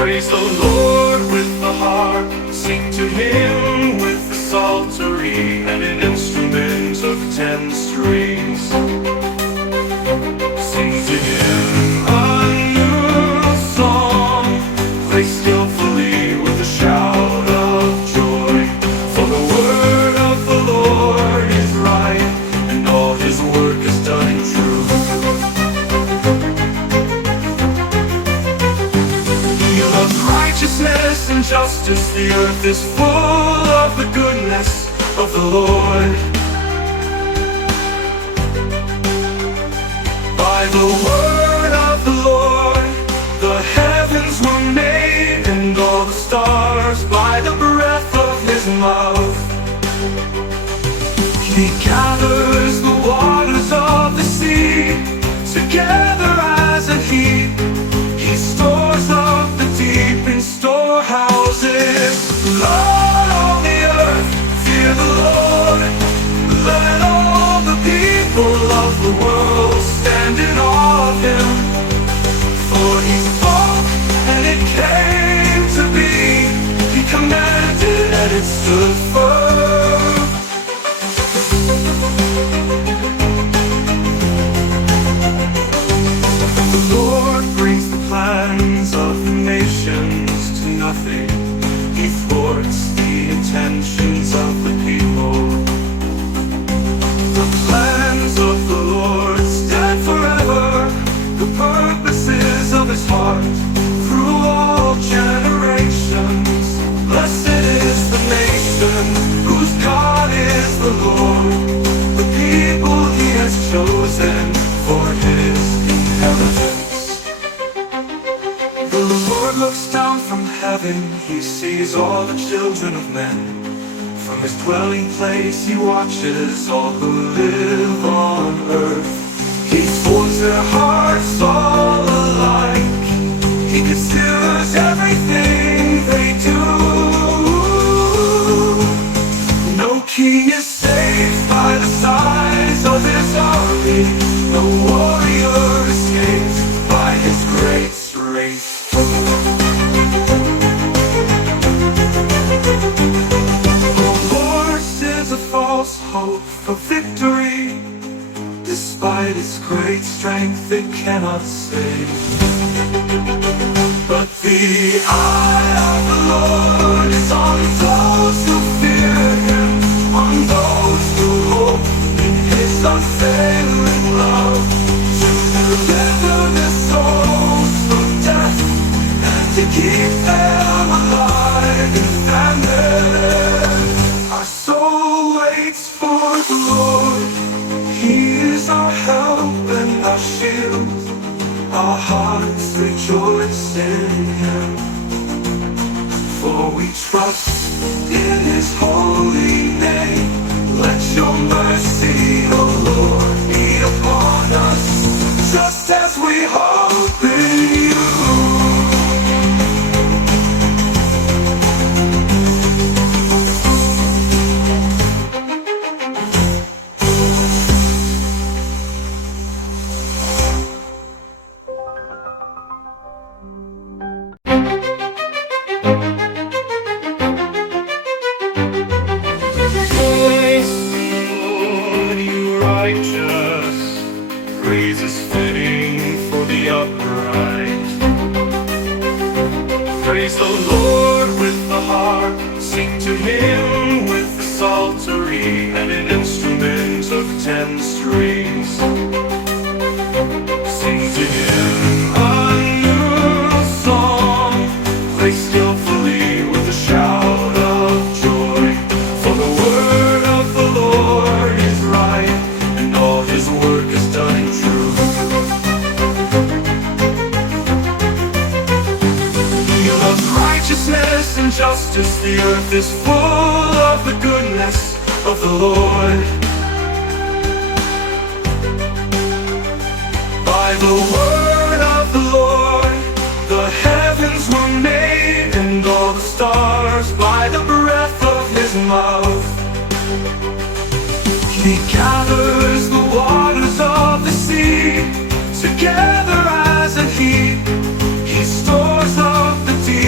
Praise the Lord with the harp, sing to Him with the psaltery and an instrument of 10 strings. Sing to Him a new song, play skillfully with a shout of joy. For the word of the Lord is right, and all His work is done in truth. Righteousness and justice, the earth is full of the goodness of the Lord. By the word of the Lord, the heavens were made, and all the stars by the breath of His mouth. He gathers the waters of the sea together as a heap. He stores up the deep in storehouses. Lord, all the earth, fear the Lord. Let all the people of the world stand in awe of Him. For He spoke, and it came to be. He commanded, and it stood firm. The Lord brings the plans of the nations to nothing. He thwarts the intentions of the people. The plans of the Lord stand forever, the purposes of His heart through all generations. Blessed is the nation whose God is the Lord, the people He has chosen for His inheritance. The Lord looks down from heaven, He sees all the children of men. From His dwelling place He watches all who live on earth. He forms their hearts all alike. He considers everything they do. No king is saved by the size of his army. No warrior escapes by his great strength. The Lord sends a false hope for victory. Despite its great strength, it cannot save. But the eye of the Lord is on those who fear Him, on those who hope in His unfailing love, to deliver their souls from death, and to keep them alive in famine. Our soul waits for the Lord. He is our help and our shield. Our hearts rejoice in Him, for we trust in His holy name. Let your mercy, O Lord, be upon us, just as we hope in You. Praises fitting for the upright. Praise the Lord with the harp, sing to Him with the psaltery and an instrument of 10 strings. Sing to Him a new song, play skillfully with a shout of joy. For the word of the Lord is right, and all His work is done in truth. He loves righteousness and justice, the earth is full of the goodness of the Lord. By the word of the Lord, the heavens were made, and all the stars by the breath of His mouth. He gathers the waters of the sea together as a heap. He stores up the deep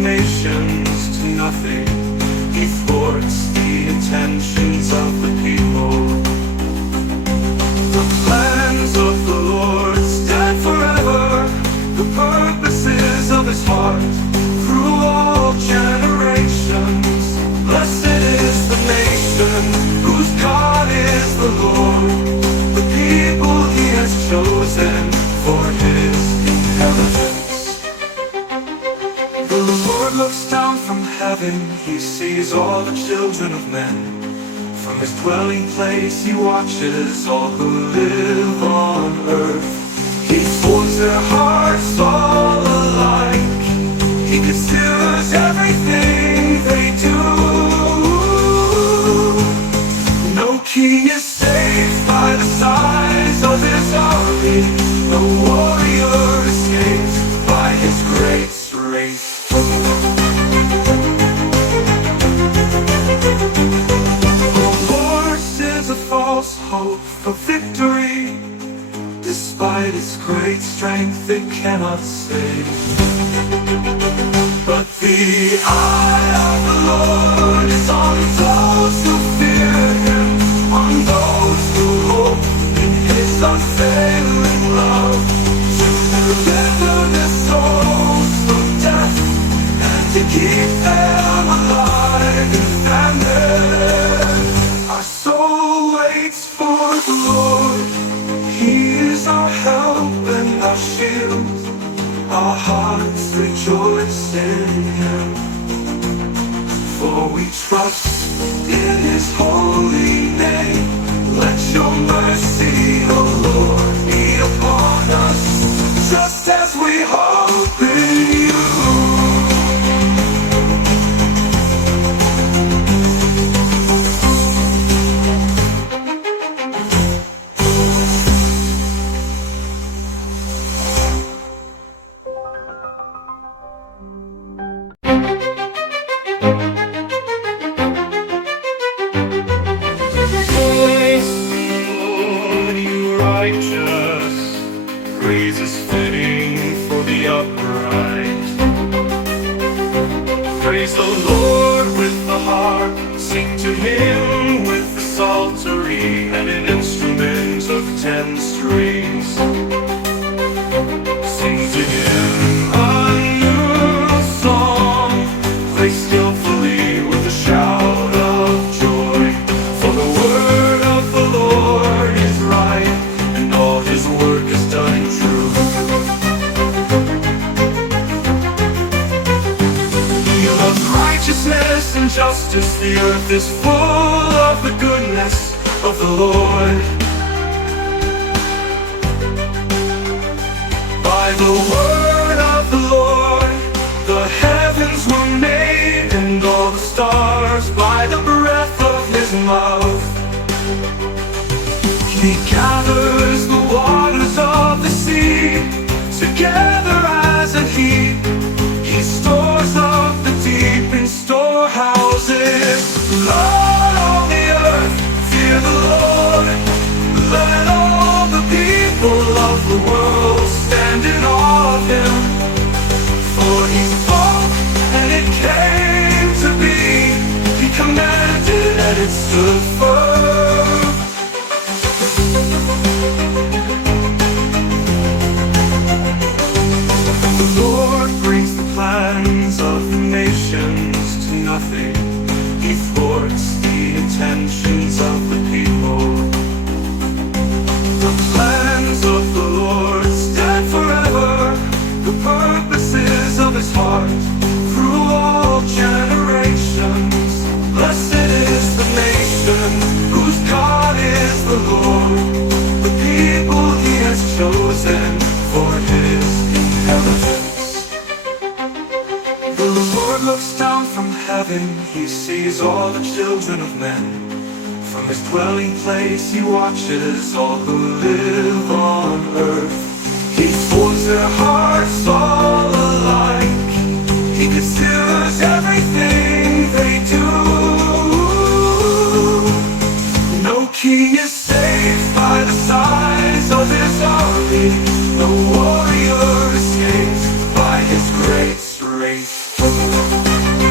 nations to nothing. He thwarts the intentions of the people. The plans of the Lord stand forever, the purposes of his heart through all generations. Blessed is the nation whose God is the Lord, the people he has chosen for his inheritance. The Lord looks down from heaven, he sees all the children of men. From his dwelling place he watches all who live on earth. He forms their hearts all alike, he considers everything they do. No king is safe by the size of his army, no warrior escapes by his great strength. False hope for victory, despite its great strength it cannot save. But the eye of the Lord is on those who fear him, on those who hope in his unfailing love, to deliver their souls from death and to keep them alive in famine. Our soul waits for the Lord, he is our help and our shield. Our hearts rejoice in him, for we trust in his holy name. Let your mercy, O Lord, be upon us, just as we hope in you. Praise is fitting for the upright. Praise the Lord with the harp, sing to him with the psaltery and an instrument of 10 strings. Sing to him a new song, play skillfully with a shout of joy. For the word of the Lord is right, and all his work is done in truth. He loves righteousness and justice, the earth is full of the goodness of the Lord. By the word of the Lord the heavens were made, and all the stars by the breath of his mouth. He gathers the waters of the sea together as a heap. He stores up the deep in storehouses. Let all the earth fear the Lord. Let all the people of the world stand in awe of him. For he spoke and it came to be. He commanded and it stood firm. The Lord brings the plans of the nations to nothing. He thwarts the intentions of the people. The plans of the Lord stand forever, the purposes of his heart through all generations. Blessed is the nation whose God is the Lord, the people he has chosen for his inheritance. The Lord looks down from heaven, he sees all the children of men. From his dwelling place he watches all who live on earth. He forms their hearts all alike, he considers everything they do. No king is safe by the size of his army, no warrior escapes by his great strength.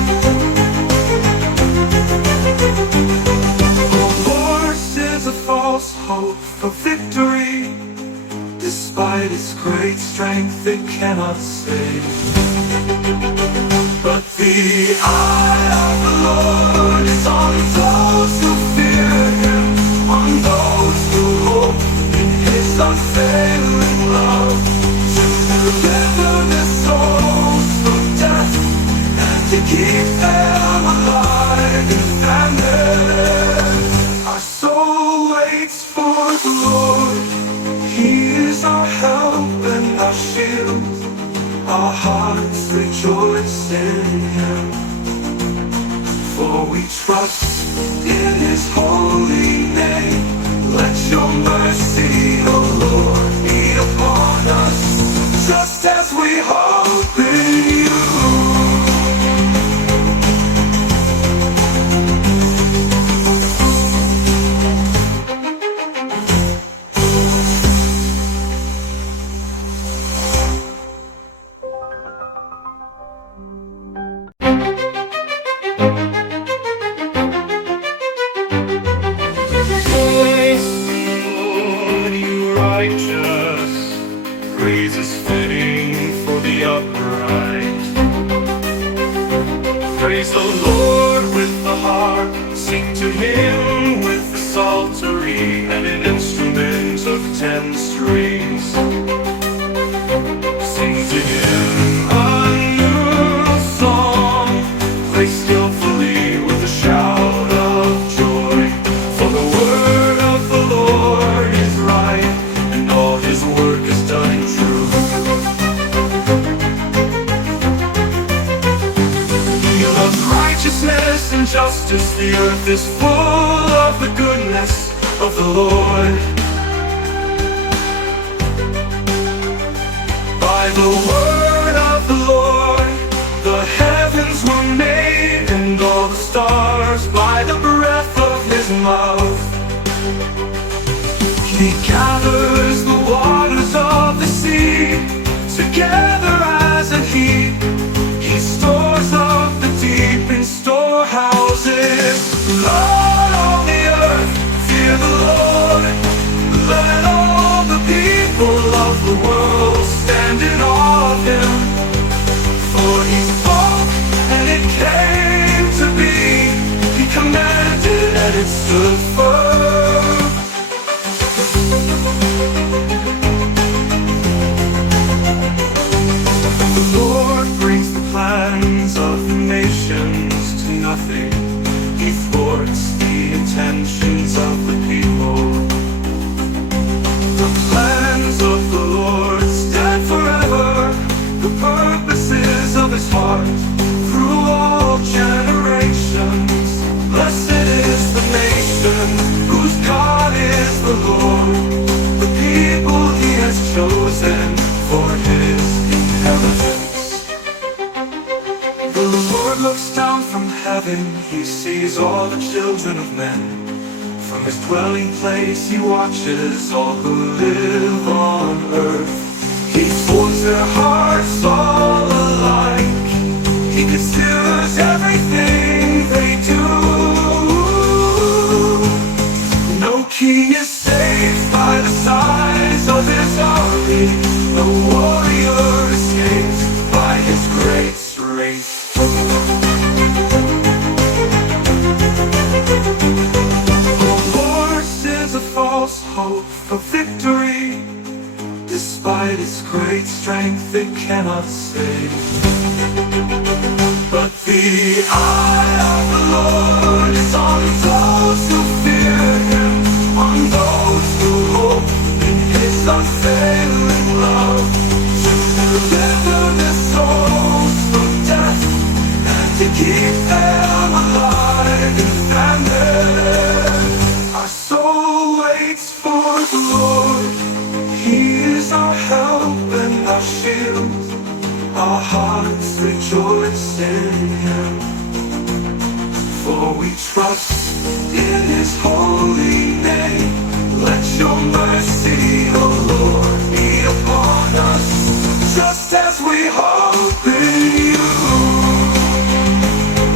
Oh Lord, sends a false hope for victory. Despite its great strength, it cannot save. But the eye of the Lord is on those who fear Him, on those who hope in His unfailing love, to deliver their souls from death and to keep them alive in famine. Our soul waits for the Lord. He is our help and our shield. Our hearts rejoice in Him, for we trust in His holy name. Let your mercy, O Lord, be upon us, just as we hope in you. Praise is fitting for the upright. Praise the Lord with the harp, sing to Him with the psaltery and an instrument of 10 strings. Sing to Him a new song, play skillfully with a shout of joy. For the word of the Lord is right, and all His work is done in truth. He loves righteousness and justice. The earth is full of the goodness of the Lord. By the word of the Lord the heavens were made, and all the stars by the breath of His mouth. He gathers the waters of the sea together as a heap. He stores up the deep in storehouses. Lord, all the earth, fear the Lord. Let all the people of the world stand in awe of Him. For He spoke and it came to be. He commanded and it stood firm. The Lord brings the plans of the nations to nothing. He thwarts the intentions of the people. The plans of the Lord stand forever, the purposes of His heart through all generations. Blessed is the nation whose God is the Lord, the people He has chosen for His inheritance. The Lord looks down from heaven, He sees all the children of men. From His dwelling place He watches all who live on earth. He forms their hearts all alike. He considers everything they do. No king is saved by the size of his army. No warrior escapes by his great strength. The Lord sends a false hope for victory. Despite its great strength, it cannot save. But the eye of the Lord is on those who fear Him, on those who hope in His unfailing love, to deliver their souls from death and to keep them alive in famine. Our soul waits for the Lord. He is our help and our shield. Our hearts rejoice in Him, for we trust in His holy name. Let your mercy, O Lord, be upon us, just as we hope in you.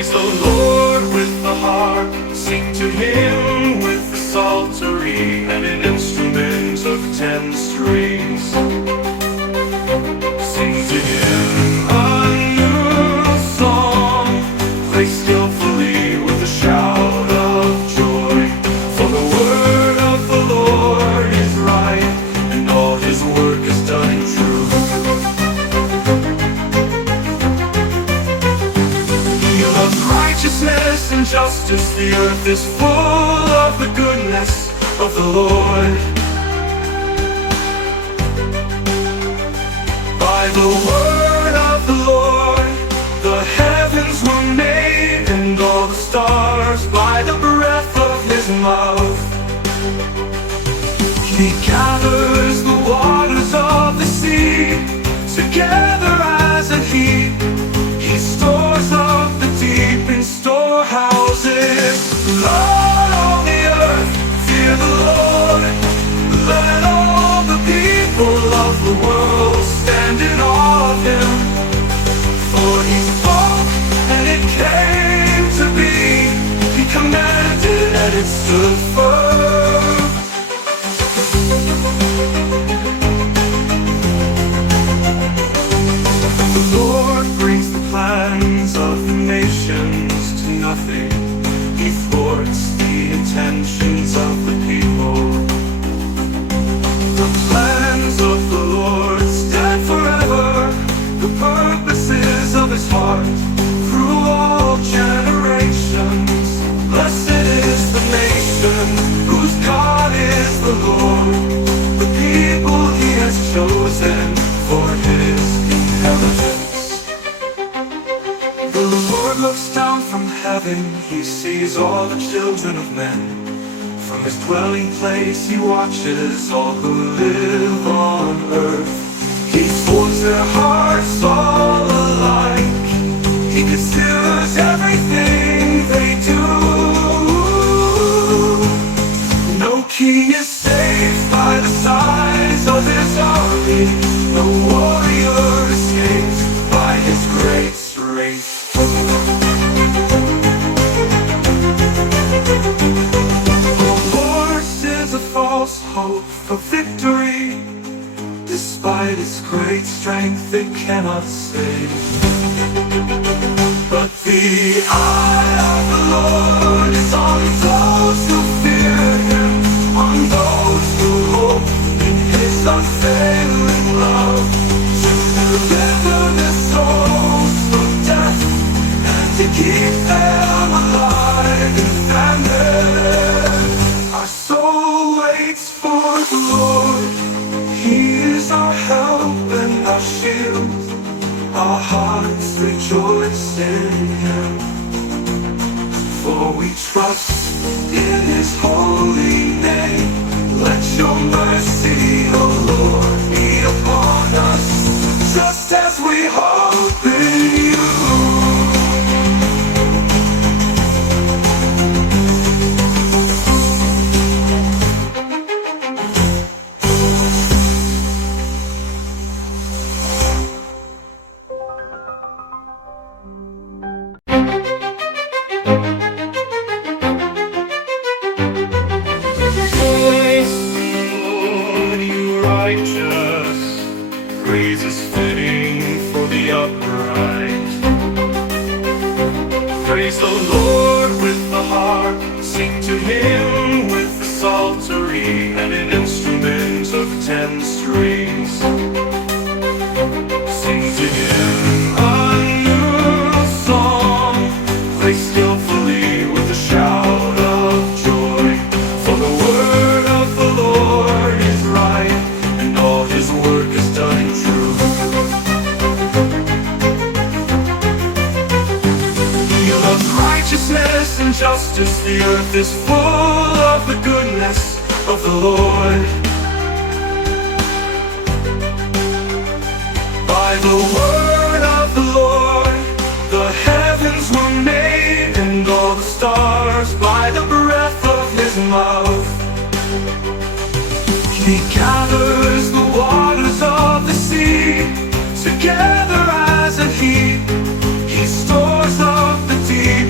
Praise the Lord with the harp, sing to Him with the psaltery and an instrument of 10 strings. Sing to Him a new song, play skillfully with a shout of joy. For the word of the Lord is right, and all His work is done in truth. He loves righteousness and justice, the earth is full of the goodness of the Lord. By the word of the Lord, the heavens were made, and all the stars by the breath of His mouth. He gathers the waters of the sea together as a heap. He stores up the deep in storehouses. Lord, all the earth, fear the Lord. Let all the people of the world stand in awe of Him. For He spoke and it came to be. He commanded and it stood firm. The Lord brings the plans of the nations to nothing. He thwarts the intentions of the people. The plans of the Lord stand forever, the purposes of His heart through all generations. Blessed is the nation whose God is the Lord, the people He has chosen for His inheritance. The Lord looks down from heaven, He sees all the children of men. From His dwelling place He watches all who live on earth. He forms their hearts all alike. He considers everything they do. No king is saved by the size of his army. No warrior escapes by his great strength. False hope for victory. Despite its great strength, it cannot save. But the eye of the Lord is on those who fear Him, on those who hope in His unfailing love, to deliver their souls from death and to keep them alive in famine. Our soul waits for the Lord. He is our help and our shield. Our hearts rejoice in Him. For we trust in His holy name. Let your mercy, O Lord, be upon us, just as we hope in You. Praise is fitting for the upright. Praise the Lord with the harp, sing to Him with the psaltery and an instrument of 10 strings. Sing to Him a new song, play skillfully with a shout of joy. For the word of the Lord is right, and all His work is done in truth. He loves righteousness and justice, the earth is full of the goodness of the Lord. By the word of the Lord, the heavens were made, and all the stars by the breath of His mouth. He gathers the waters of the sea together as a heap. He stores up the deep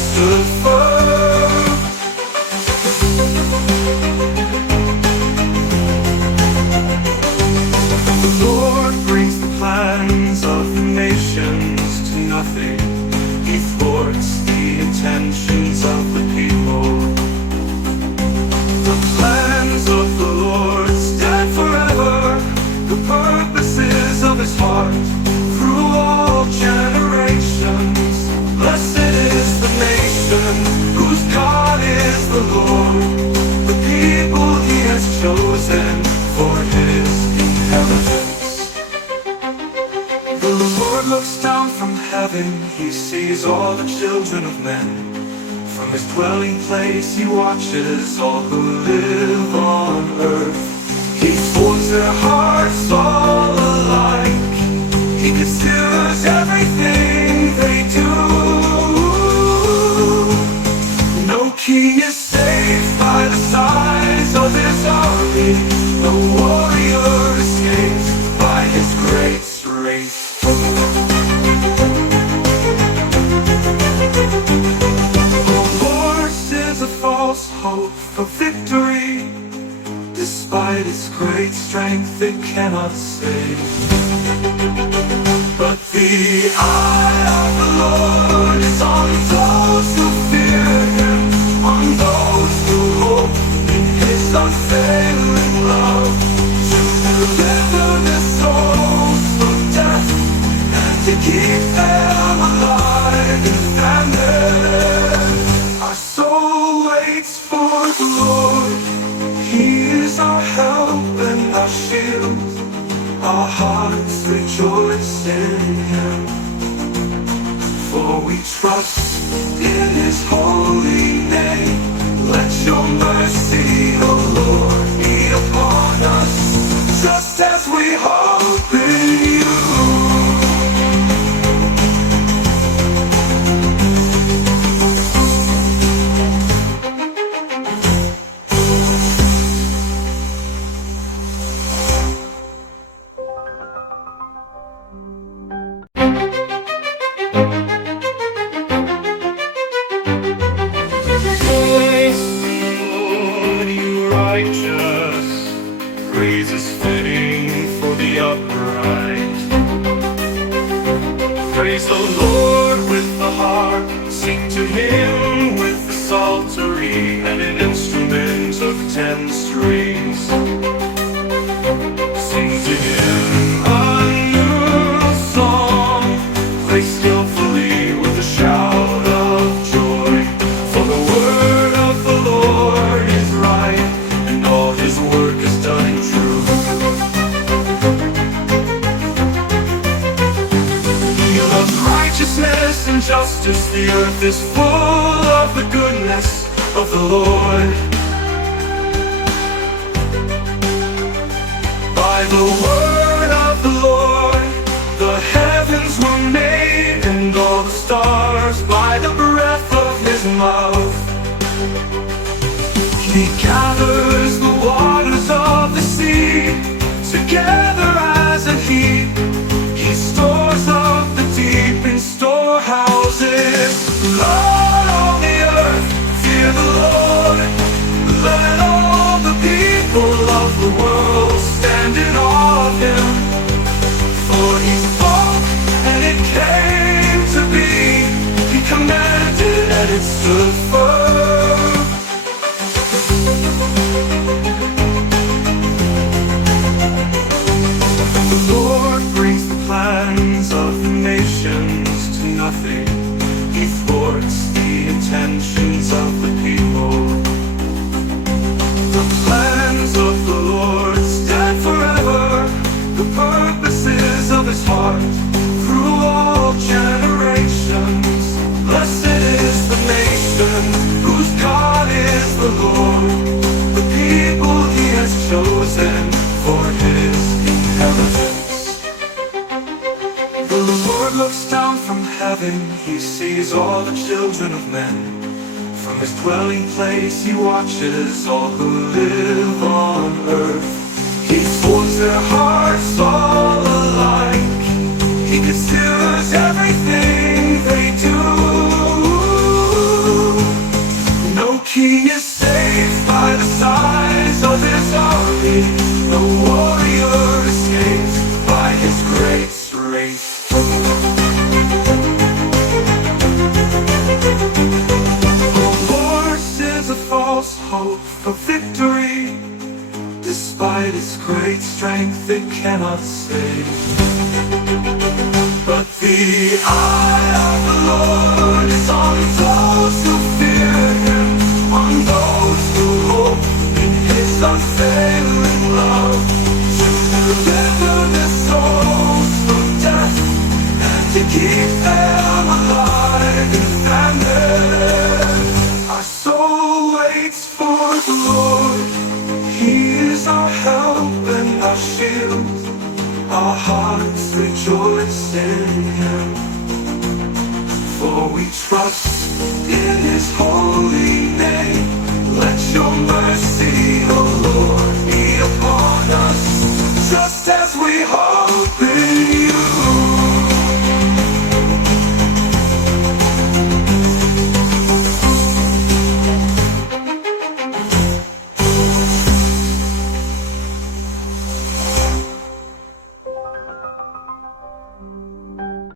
stood firm. The Lord brings the plans of the nations to nothing. He thwarts the intentions of the people. The plans of the Lord stand forever, the purposes of his heart through all generations. Blessed is the nation whose God is the Lord, the people he has chosen for his inheritance. The Lord looks down from heaven, he sees all the children of men. From his dwelling place he watches all who live on earth. He forms their hearts all alike. He considers everything they do. No king is saved by the size of his army. No warrior escapes by his great strength. A false hope for victory. Despite its great strength, it cannot save. But the eye of the Lord is on those who fear him, on those who hope in his unfailing love, to deliver their souls from death and to keep them alive in famine. Our soul waits for the Lord. He is our help and our shield. Our hearts rejoice in him. For we trust in his holy name. Let your mercy, O Lord, be upon us, just as we hope in you. Praises fitting for the upright. Praise the Lord with the harp, sing to him with the psaltery and an instrument of 10 strings. Sing to him a new song, play skillfully with a shout of joy. For the word of the Lord is right, and all his work is done in truth. He loves righteousness and justice. The earth is full of the goodness of the Lord. By the word of the Lord the heavens were made, and all the stars by the breath of his mouth. He gathers the waters of the sea together as a heap. He stores up the deep in storehouses. Let all the earth fear the Lord. Let all the people of the world stand in awe of him. For he spoke and it came to be. He commanded and it stood firm. The Lord brings the plans of the nations to nothing. He thwarts the intentions of the people. The plans of the Lord stand forever, the purposes of his heart through all generations. Blessed is the nation whose God is the Lord, the people he has chosen for his inheritance. The Lord looks down from heaven, he sees all the children of men. From his dwelling place he watches all who live on earth. He forms their hearts all alike. He considers everything they do. hope for victory. Despite its great strength, it cannot save. But the eye of the Lord is on those who fear Him, on those who hope in His unfailing love, to deliver their souls from death and to keep them alive in famine. Our soul waits for the Lord. He is our help and our shield. Our hearts rejoice in Him. For we trust in His holy name. Let your mercy, O Lord, be upon us, just as we hope.